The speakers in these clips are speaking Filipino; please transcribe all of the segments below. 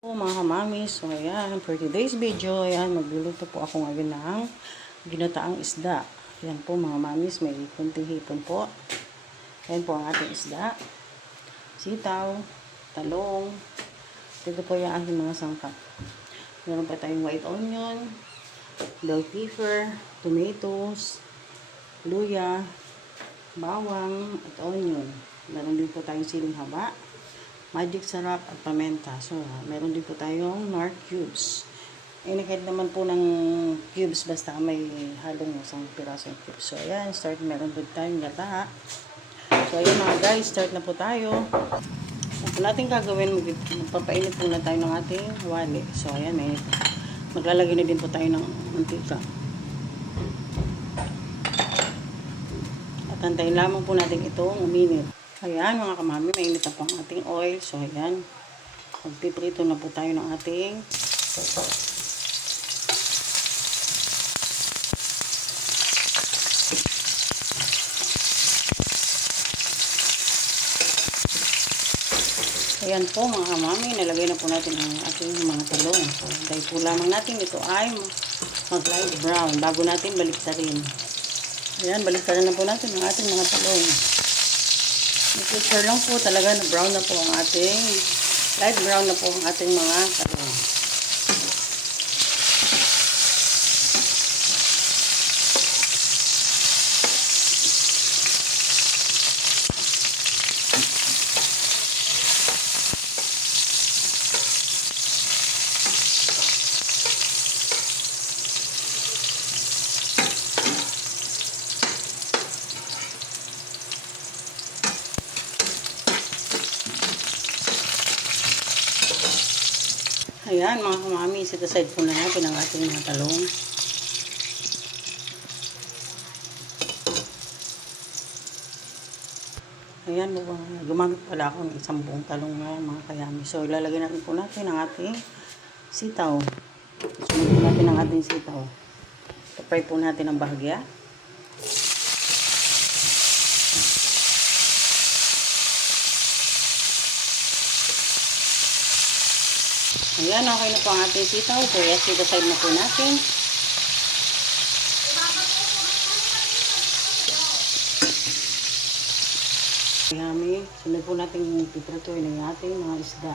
Po mga kamami, so ayan, for today's video, ayan, magluluto po ako ngayon ng ginataang isda. Ayan po mga mamis, may kunting hipon po. Ayan po ang ating isda. Sitaw, talong, dito po yung aking mga sangkap. Meron pa tayong white onion, bell pepper, tomatoes, luya, bawang, at onion. Meron din po tayong siling haba, magic sarap at pamenta. So, meron din po tayong Nor cubes. Kahit naman po ng cubes, basta may halong isang pirasong cubes. So, ayan, start. Meron din tayong gata. So, ayan mga guys, start na po tayo. Ang po natin gagawin, magpapainit po na tayo ng ating wali. So, ayan, maglalagay na din po tayo ng mantika. At antayin lamang po natin itong uminit. Ayan mga kamami, mainit na po ang ating oil. So ayan, magpiprito na po tayo ng ating ayan po mga kamami, nalagay na po natin ang ating mga talong. So dahil po lamang natin ito ay mag light brown bago natin baliktarin. Ayan, baliktarin na po natin ang ating mga talong. Make-sure lang po talaga na brown na po ang ating, light brown na po ang ating mga talong. Ayan mga kamami, set aside po na natin ang ating mga talong. Ayan, gumamit pala ako ng isang buong talong na mga kayami. So ilalagay natin po natin ang ating sitaw. Sunod po natin ang ating sitaw. Fry po natin ang bahagya. Ayan, okay na po ang ating sitaw. So, yes, set aside na po natin. Yummy. Sunod po natin piprituin ng ating mga isda.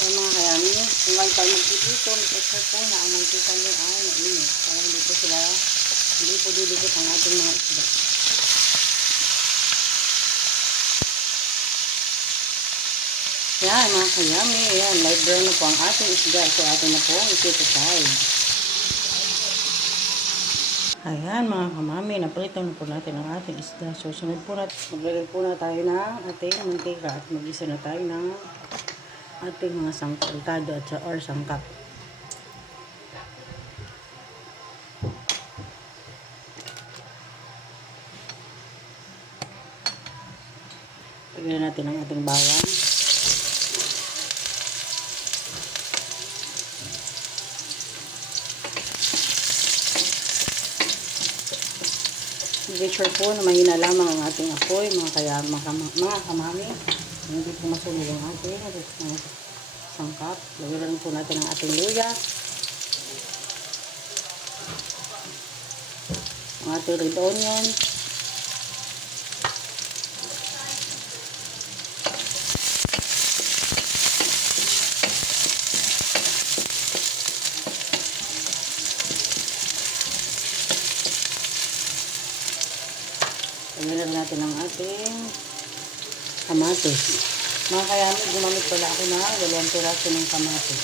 Ayan mga kayami, kung kayo tayo magpiprito, make-sure po na ang mantika nyo ay mainit. Para hindi po didikit ang ating mga isda. Yan mga kayami, ayan, light brown na po ang ating isda. So atin na po i-set aside. Ayan mga kamami, naprito na po natin ang ating isda. So sunod po natin, maglagay po na tayo ng ating mantika at mag-isa na tayo ng ating mga sangkap or sangkap. Lagyan natin ang ating bawang. Make sure po na mahina lamang ang ating apoy, mga kamami. Hindi po masunog ang ating sangkap. Lagyan po natin ang ating luya. Ang ating red onion. Lagyan natin ang ating kamatis. Mga kayami, gumamit pala ako na 2 piraso ng kamatis.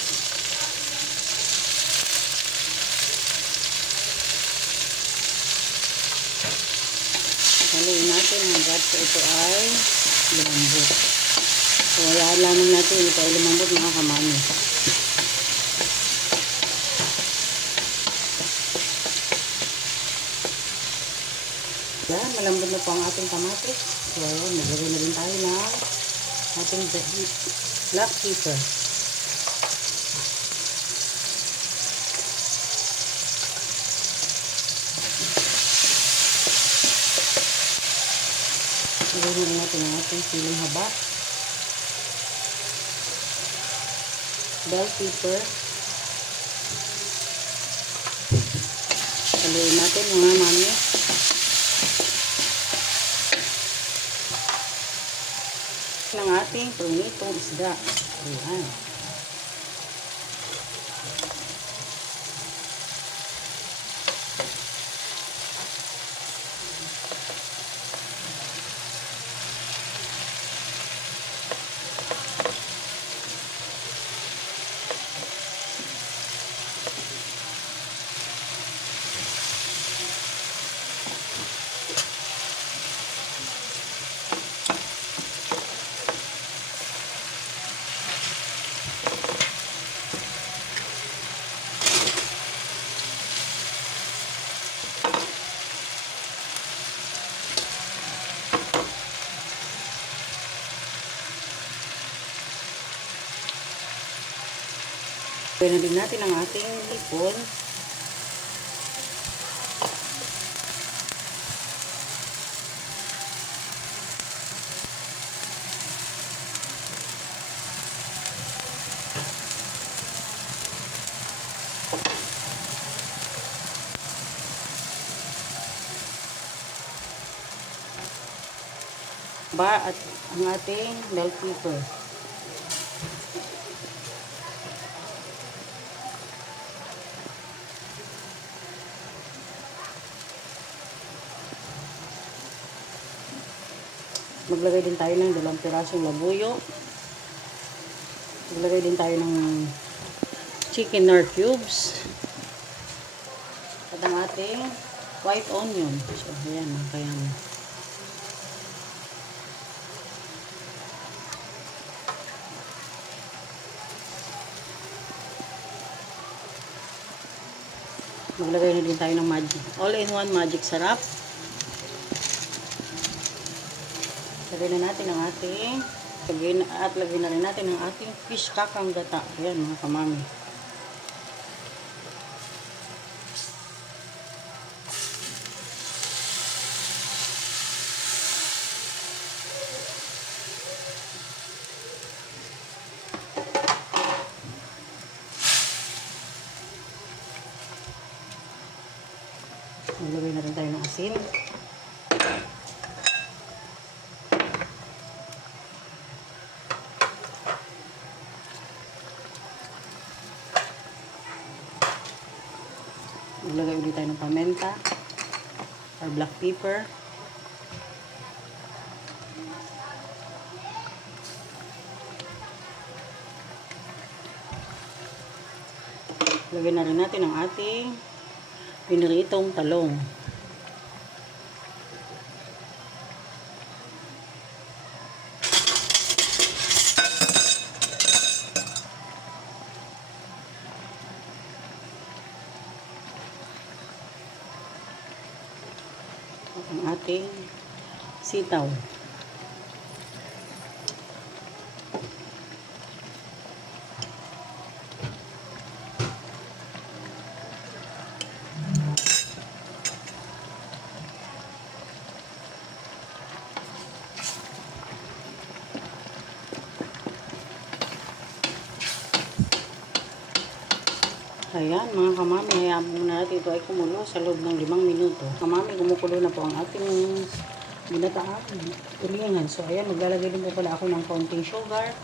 Haluin natin hanggat ito ay lumambot. So, hayaan lamang natin ito ay lumambot mga kamami. Yan, malambot na po ang ating kamatis. So, ayun, maglagay na rin tayo ng ating black pepper. Ilagay natin ang ating siling haba. Bell pepper. Haluin natin mga mami. Ng ating prinitong isda. Ayan. Pwede din natin ang ating hipon. At ang ating bell pepper. Maglagay din tayo ng 2 pirasong labuyo. Maglagay din tayo ng chicken nor cubes. At ang ating white onion. So, ayan, kaya maglagay na din tayo ng magic. All-in-one magic sarap. Lagay na natin ang ating lagay na rin natin ang ating fish kakang gata. Ayan mga kamami. Maglagay na rin tayo ng asin. Maglagay ulit tayo ng pamenta or black pepper. Lagyan na rin natin ang ating piniritong talong. Ang ating sitaw. Ayan mga kamami, hayaan muna natin ito ay kumulo sa loob ng 5 minuto. Kamami, kumukulo na po ang ating binataang tulingan. So ayan, maglalagay din po pala ako ng konting sugar.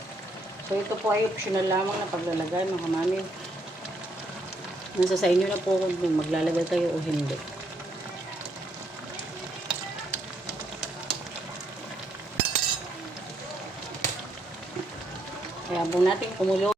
So ito po ay optional lamang na paglalagay mga kamami. Nasa sa inyo na po kung maglalagay kayo o hindi. Hayaan po natin kumulo.